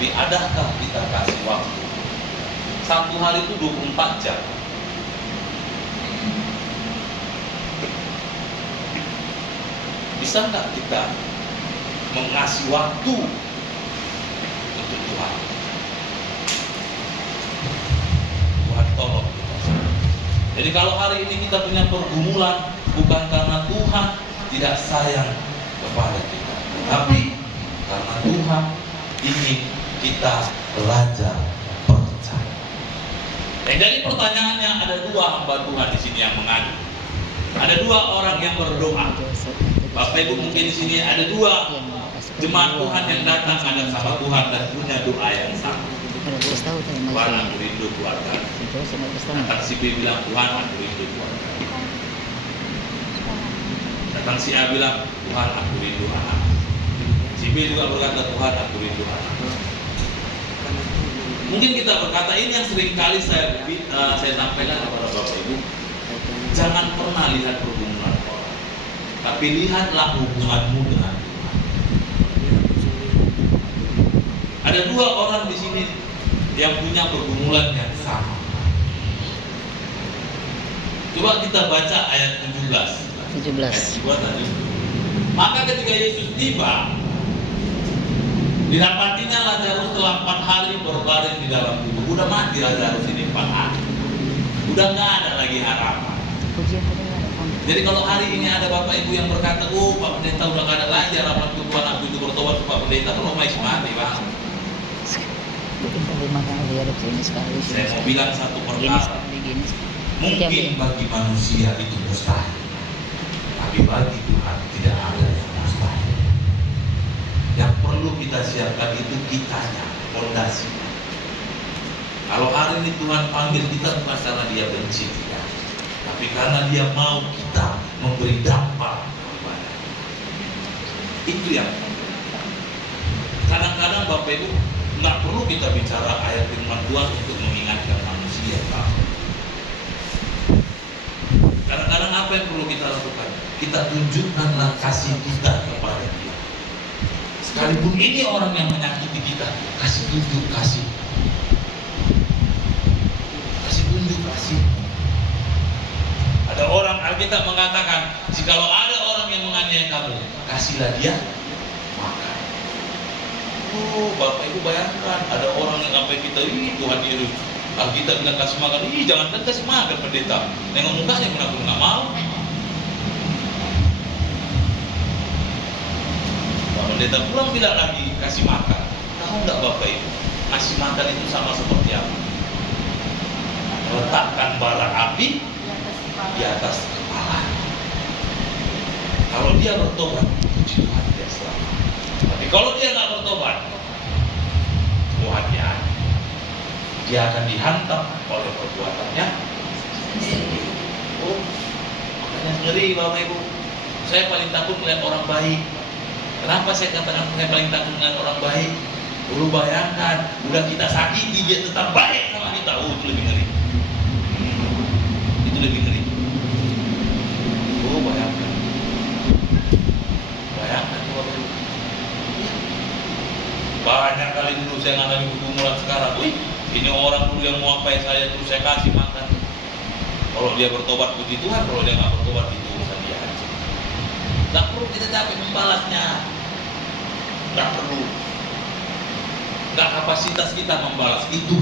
Tapi adakah kita kasih waktu? Satu hari itu 24 jam. Bisa nggak kita mengasih waktu untuk Tuhan? Tuhan tolong kita. Jadi kalau hari ini kita punya pergumulan, bukan karena Tuhan tidak sayang kepada kita, tapi karena Tuhan ingin kita belajar percaya. Jadi pertanyaannya, ada dua hamba Tuhan di sini yang mengadu. Ada dua orang yang berdoa. Bapak Ibu mungkin di sini ada dua jemaat Tuhan yang datang ada sama Tuhan dan punya doa yang sama. Tuhan, aku rindu keluarga. Datang si B bilang, Tuhan, aku rindu keluarga. Datang si A bilang, Tuhan, aku rindu anak. Si B juga berkata, Tuhan, aku rindu anak. Mungkin kita berkata, ini yang sering kali saya sampaikan kepada Bapak Ibu, jangan pernah lihat pergumulan orang, tapi lihatlah hubunganmu dengan Tuhan. Ada dua orang di sini yang punya pergumulan yang sama. Coba kita baca ayat 17. Maka ketika Yesus tiba, didapatinya Lazarus telah 4 hari berbaring di dalam kubur. Udah mati Lazarus ini 4 hari. Udah nggak ada lagi harapan. Jadi kalau hari ini ada Bapak Ibu yang berkata, oh Pak Pendeta udah gak ada lagi harapan Tuhan, aku itu bertobat ke Pak Pendeta, kalau masih mati Bang. Saya mau bilang satu perkara, mungkin bagi manusia itu mustahil, tapi bagi Tuhan tidak ada yang mustahil. Yang perlu kita siapkan itu kitanya, fondasi. Kalau hari ini Tuhan panggil kita bukan karena Dia benci kita, tapi karena Dia mau kita memberi dampak kepada. Itu yang kadang-kadang Bapak Ibu nggak perlu kita bicara ayat firman Tuhan untuk mengingatkan manusia. Kadang-kadang apa yang perlu kita lakukan? Kita tunjukkanlah kasih kita kepada Dia. Sekalipun ini orang yang menyakiti kita, kasih tunjuk kasih. Kasih tunjuk kasih. Ada orang Alkitab mengatakan, jikalau ada orang yang menganiaya kamu, kasihlah dia makan. Oh, Bapak Ibu bayangkan, ada orang yang sampai kita, Tuhan Yesus, Alkitab bilang kasih makan, jangan kasih makan pendeta. Nengok mukanya pun aku nggak mau. Pak Pendeta pulang bilang lagi kasih makan. Tahu nggak Bapak Ibu, kasih makan itu sama seperti apa? Letakkan bara api di atas kepala. Kalau dia bertobat, puji Tuhan dia selamat. Tapi kalau dia nggak bertobat, hati-hati, dia akan dihantam oleh perbuatannya. Oh, makanya ngeri Bapak Ibu. Saya paling takut melihat orang baik. Kenapa saya katakan saya paling takut melihat orang baik? Dulu bayangkan, udah kita sakiti dia tetap baik sama kita. Oh, itu lebih ngeri. Itu lebih ngeri. Oh, bayangkan. Bayangkan Bapak Ibu. Banyak kali dulu saya ngalami pergumulan sekarang. Wih, ini orang dulu yang mau apa saya terus saya kasih makan. Kalau dia bertobat puji Tuhan, kalau dia nggak bertobat itu urusan dia aja. Nggak perlu kita capek membalasnya. Nggak perlu. Nggak kapasitas kita membalas itu.